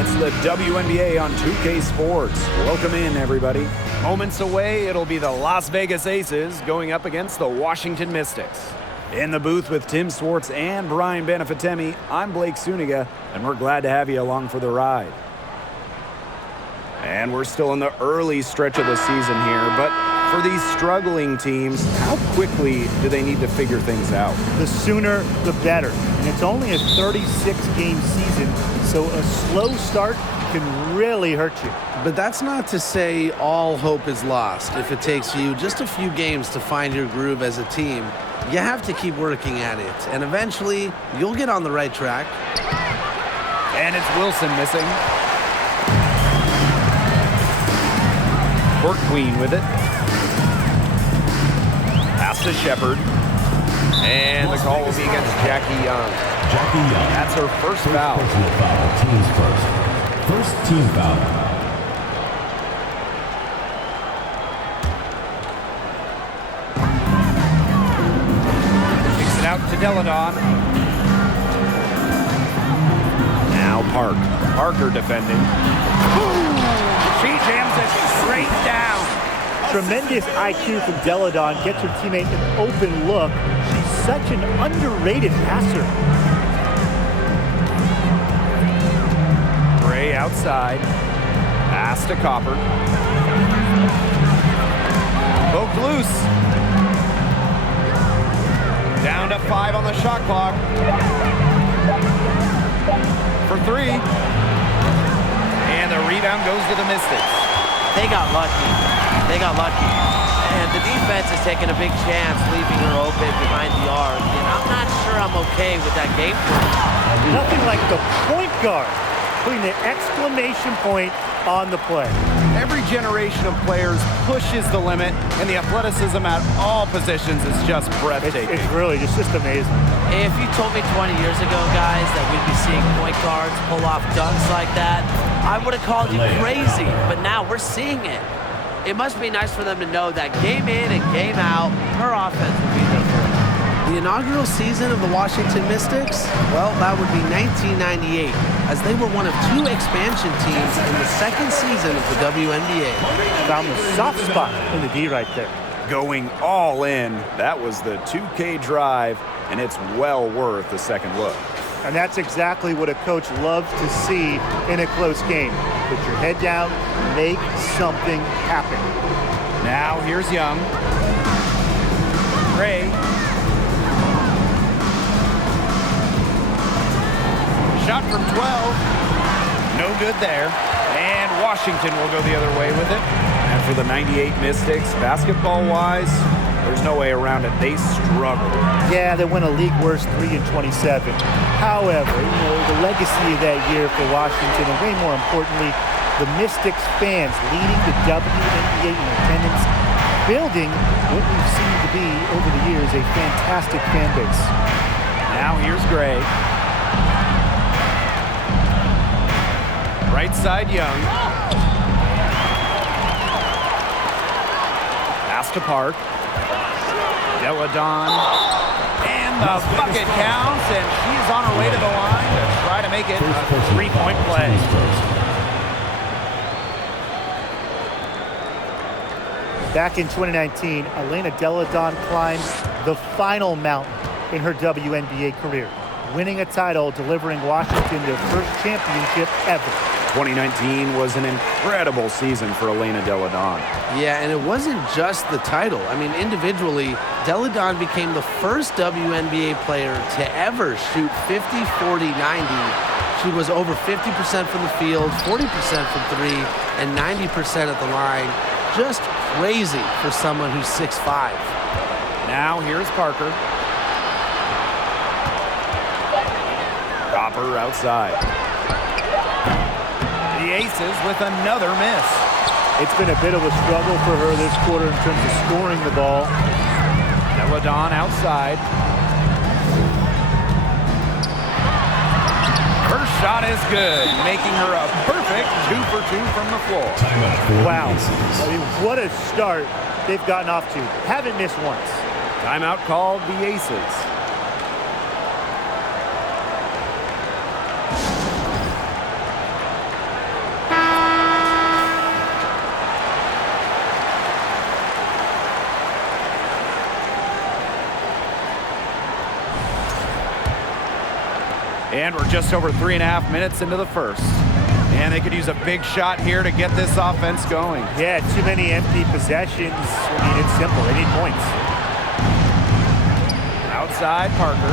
It's the WNBA on 2K Sports. Welcome in, everybody. Moments away, it'll be the Las Vegas Aces going up against the Washington Mystics. In the booth with Tim Swartz and Brian Benefitemi, I'm Blake Suniga, and we're glad to have you along for the ride. And we're still in the early stretch of the season here, but for these struggling teams, how quickly do they need to figure things out? The sooner, the better. And it's only a 36-game season, so a slow start can really hurt you. But that's not to say all hope is lost. If it takes you just a few games to find your groove as a team, you have to keep working at it. And eventually, you'll get on the right track. And it's Wilson missing. Court Queen with it. Pass to Shepard. And the call will be against Jackie Young. Jackie Young. That's her first foul. Personal foul. Team's first team foul. Kicks it out to Deladon. Now Parker defending. Boom! She jams it straight down. Tremendous IQ from Deladon. Gets her teammate an open look. She's such an underrated passer. Gray outside. Pass to Copper. Poked loose. Down to 5 on the shot clock. For 3. And the rebound goes to the Mystics. They got lucky. And the defense is taking a big chance, leaving her open behind the arc. And I'm not sure I'm okay with that game plan. Nothing like the point guard putting the exclamation point on the play. Every generation of players pushes the limit, and the athleticism at all positions is just breathtaking. It's really just amazing. If you told me 20 years ago, guys, that we'd be seeing point guards pull off dunks like that, I would have called you crazy. But now we're seeing it. It must be nice for them to know that game in and game out, her offense will be there for them. The inaugural season of the Washington Mystics, well, that would be 1998, as they were one of 2 expansion teams in the second season of the WNBA. Found the soft spot in the D right there. Going all in, that was the 2K drive, and it's well worth a second look. And that's exactly what a coach loves to see in a close game. Put your head down, make something happen. Now here's Young. Gray. Shot from 12. No good there. And Washington will go the other way with it. And for the 98 Mystics, basketball-wise, there's no way around it. They struggle. Yeah, they went a league worst 3-27. However, the legacy of that year for Washington, and way more importantly, the Mystics fans leading the WNBA in attendance, building what we've seen to be over the years a fantastic fan base. Now here's Gray. Right side Young. Pass to Park. Deladon. And the bucket counts, and she's on her way to the line to try to make it a 3-point play. Back in 2019, Elena Deladon climbed the final mountain in her WNBA career, winning a title, delivering Washington their first championship ever. 2019 was an incredible season for Elena Deladon. Yeah, and it wasn't just the title. I mean, individually, Deladon became the first WNBA player to ever shoot 50, 40, 90. She was over 50% from the field, 40% from 3, and 90% at the line. Just crazy for someone who's 6'5". Now here's Parker. Copper outside. The Aces with another miss. It's been a bit of a struggle for her this quarter in terms of scoring the ball. Deladon outside. Her shot is good, making her a perfect 2 for 2 from the floor. Wow. I mean, what a start they've gotten off to. Haven't missed once. Timeout called the Aces. And we're just over 3.5 minutes into the first. And they could use a big shot here to get this offense going. Yeah, too many empty possessions. I mean, it's simple. They need points. Outside, Parker.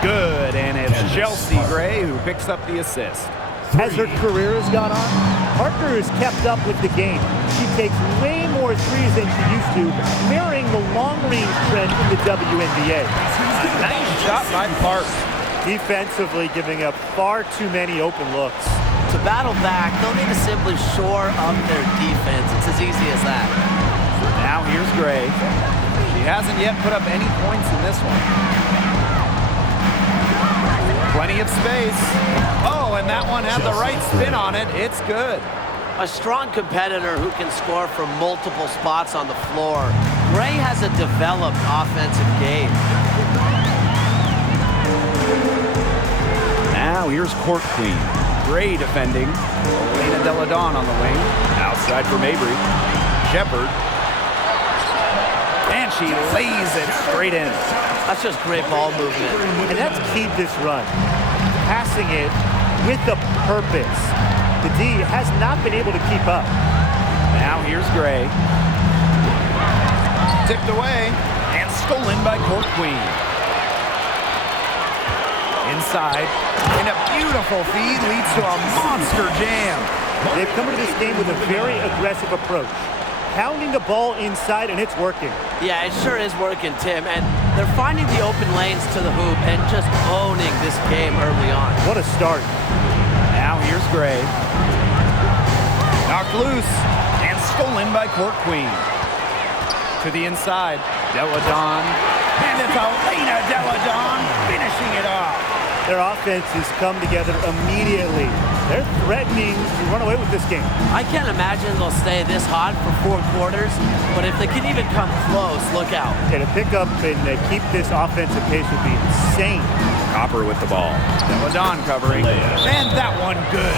Good, and it's Chelsea Gray who picks up the assist. As her career has gone on, Parker has kept up with the game. She takes way more threes than she used to, mirroring the long-range trend in the WNBA. A nice shot by Park. Defensively giving up far too many open looks. To battle back, they'll need to simply shore up their defense. It's as easy as that. Now here's Gray. She hasn't yet put up any points in this one. Plenty of space. Oh, and that one had the right spin on it. It's good. A strong competitor who can score from multiple spots on the floor. Gray has a developed offensive game. Now here's Court Queen. Gray defending. Elena Deladon on the wing. Outside for Mabry. Shepard. And she lays it straight in. That's just great ball movement. And that's keyed this run. Passing it with a purpose. The D has not been able to keep up. Now here's Gray. Tipped away and stolen by Court Queen. Inside, and a beautiful feed leads to a monster jam. They've come into this game with a very aggressive approach. Pounding the ball inside, and it's working. Yeah, it sure is working, Tim. And they're finding the open lanes to the hoop and just owning this game early on. What a start. Now here's Gray. Knocked loose and stolen by Court Queen. To the inside, Deladon. And it's Elena Deladon finishing it off. Their offense has come together immediately. They're threatening to run away with this game. I can't imagine they'll stay this hot for 4 quarters, but if they can even come close, look out. Yeah, to pick up and keep this offensive pace would be insane. Copper with the ball. Deladon covering. And that one good.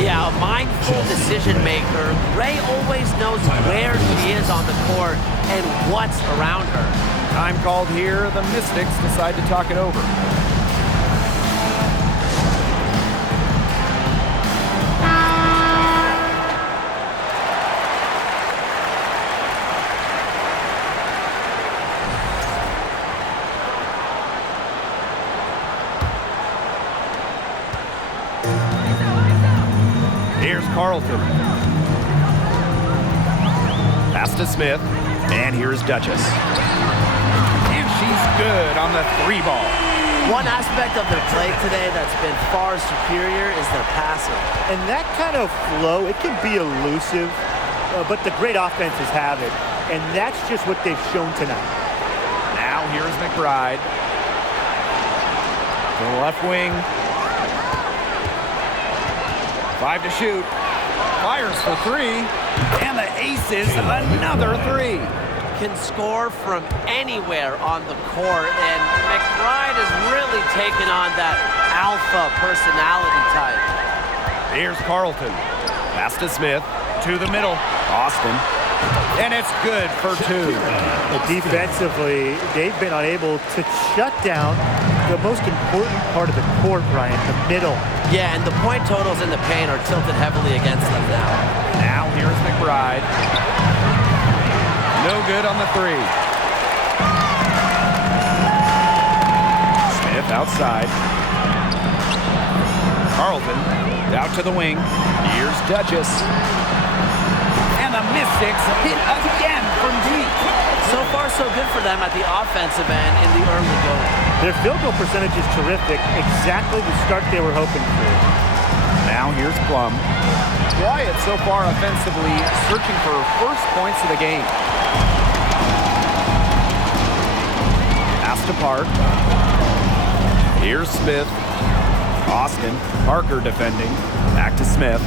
Yeah, a mindful decision maker. Gray always knows where she is on the court and what's around her. Time called here. The Mystics decide to talk it over. Here's Carlton. Pass to Smith. And here's Duchess. And she's good on the 3 ball. One aspect of their play today that's been far superior is their passing. And that kind of flow, it can be elusive, but the great offenses have it. And that's just what they've shown tonight. Now here's McBride. To the left wing. 5 to shoot. Fires for 3. And the ace is another 3. Can score from anywhere on the court, and McBride has really taken on that alpha personality type. Here's Carlton. Pass to Smith. To the middle. Austin. And it's good for 2. Defensively, they've been unable to shut down the most important part of the court, Brian, the middle. Yeah, and the point totals in the paint are tilted heavily against them now. Now here's McBride. No good on the 3. Smith outside. Carlton out to the wing. Here's Duchess. And the Mystics hit again from deep. So far, so good for them at the offensive end in the early going. Their field goal percentage is terrific. Exactly the start they were hoping for. Now here's Plum. Wyatt so far offensively searching for first points of the game. Pass to Park. Here's Smith. Austin. Parker defending. Back to Smith.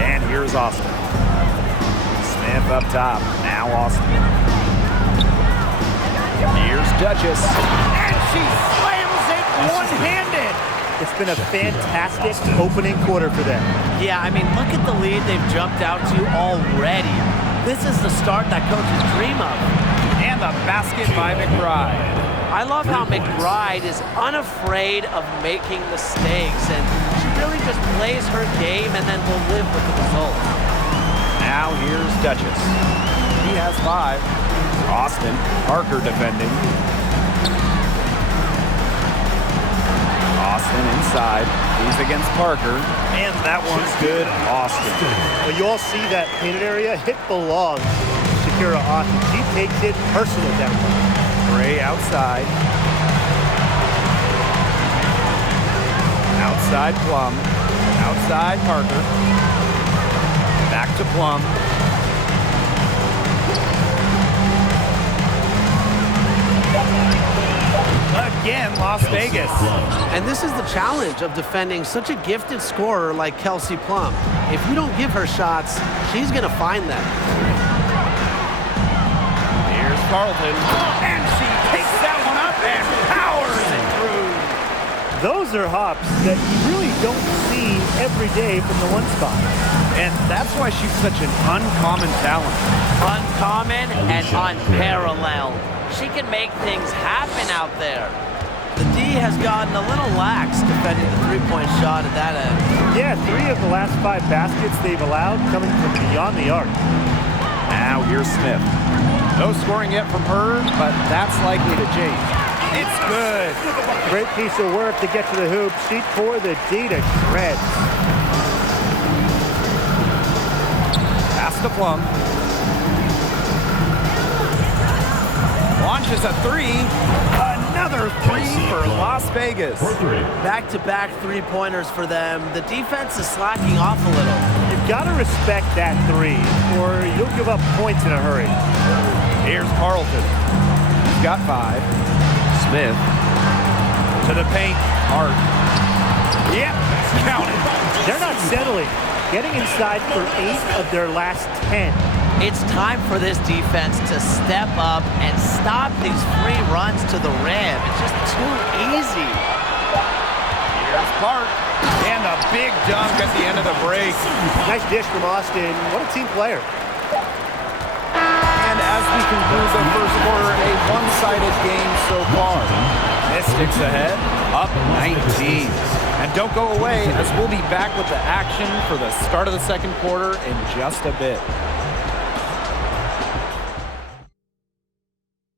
And here's Austin. Smith up top. Now Austin. Here's Duchess. And she slams it one-handed. It's been a fantastic opening quarter for them. Yeah, I mean, look at the lead they've jumped out to already. This is the start that coaches dream of. And the basket by McBride. I love how McBride is unafraid of making mistakes, and she really just plays her game and then will live with the result. Now here's Duchess. He has 5. Austin, Parker defending. Austin inside. He's against Parker. And that one's good, Austin. Well, you all see that painted area? It belongs to Shakira Austin. She takes it personal down there. Gray outside. Outside Plum. Outside Parker. Back to Plum. Again, Las Vegas. And this is the challenge of defending such a gifted scorer like Kelsey Plum. If you don't give her shots, she's going to find them. Here's Carlton. And she takes that one up and powers it through. Those are hops that you really don't see every day from the one spot. And that's why she's such an uncommon talent. Uncommon and unparalleled. She can make things happen out there. The D has gotten a little lax defending the three-point shot at that end. Yeah, 3 of the last 5 baskets they've allowed coming from beyond the arc. Now here's Smith. No scoring yet from her, but that's likely to change. It's good. Great piece of work to get to the hoop. She tore the D to shreds. Pass to Plum. Launches a 3. Another 3 for Las Vegas. Back-to-back three-pointers for them. The defense is slacking off a little. You've got to respect that 3, or you'll give up points in a hurry. Here's Carlton. He's got 5. Smith to the paint. Hart. Yep, counted. They're not settling. Getting inside for 8 of their last 10. It's time for this defense to step up and stop these free runs to the rim. It's just too easy. Here's Park. And a big dunk at the end of the break. Nice dish from Austin. What a team player. And as we conclude the first quarter, a one-sided game so far. Mystics ahead, up 19. And don't go away, as we'll be back with the action for the start of the second quarter in just a bit.